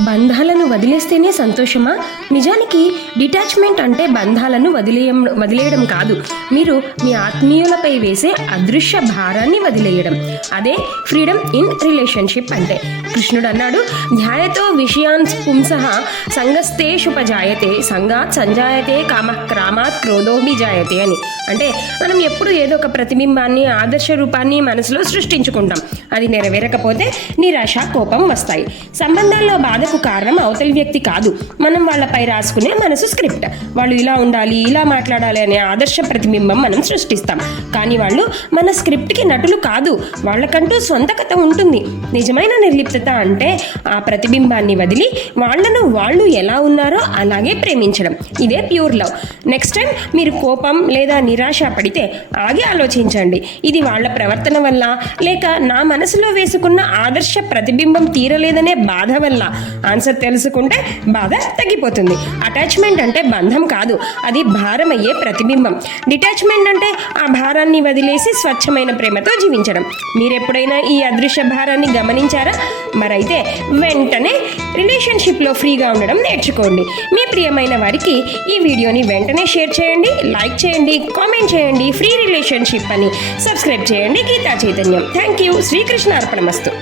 బంధాలను వదిలేస్తేనే సంతోషమా? నిజానికి డిటాచ్మెంట్ అంటే బంధాలను వదిలేయం వదిలేయడం కాదు. మీరు మీ ఆత్మీయులపై వేసే అదృశ్య భారాన్ని వదిలేయడం. అదే ఫ్రీడమ్ ఇన్ రిలేషన్షిప్ అంటే. కృష్ణుడు అన్నాడు ధ్యాయతో విషయాన్ పుంస సంగస్తేషుపజాయతే సంగాత్ సంజాయతే కామ క్రామాత్ క్రోధోమి జాయతే అని. అంటే మనం ఎప్పుడు ఏదో ఒక ప్రతిబింబాన్ని ఆదర్శ రూపాన్ని మనసులో సృష్టించుకుంటాం. అది నెరవేరకపోతే నిరాశ కోపం వస్తాయి. సంబంధాల్లో బాధకు కారణం అవతలి వ్యక్తి కాదు. మనం వాళ్ళపై రాసుకునే మనసు స్క్రిప్ట్. వాళ్ళు ఇలా ఉండాలి ఇలా మాట్లాడాలి అనే ఆదర్శ ప్రతిబింబం మనం సృష్టిస్తాం. కానీ వాళ్ళు మన స్క్రిప్ట్కి నటులు కాదు. వాళ్ళకంటూ సొంత కథ ఉంటుంది. నిజమైన నిర్లిప్తత అంటే ఆ ప్రతిబింబాన్ని వదిలి వాళ్ళను వాళ్ళు ఎలా ఉన్నారో అలాగే ప్రేమించడం. ఇదే ప్యూర్ లవ్. నెక్స్ట్ టైం మీరు కోపం లేదా నిరాశ పడితే ఆగి ఆలోచించండి. ఇది వాళ్ళ ప్రవర్తన వల్ల లేక నా మనసులో వేసుకున్న ఆదర్శ ప్రతిబింబం తీరలేదనే బాధ వల్ల. ఆన్సర్ తెలుసుకుంటే బాధ తగ్గిపోతుంది. అటాచ్మెంట్ అంటే బంధం కాదు అది భారం అయ్యే ప్రతిబింబం. డిటాచ్మెంట్ అంటే ఆ భారాన్ని వదిలేసి స్వచ్ఛమైన ప్రేమతో జీవించడం. మీరెప్పుడైనా ఈ అదృశ్య భారాన్ని గమనించారా? మరైతే వెంటనే రిలేషన్షిప్లో ఫ్రీగా ఉండడం నేర్చుకోండి. మీ ప్రియమైన వారికి ఈ వీడియోని వెంటనే షేర్ చేయండి లైక్ చేయండి కామెంట్ చేయండి ఫ్రీ రిలేషన్షిప్ అని సబ్స్క్రైబ్ చేయండి గీతా చైతన్యం. Thank you Srikrishna అర్పణమస్తు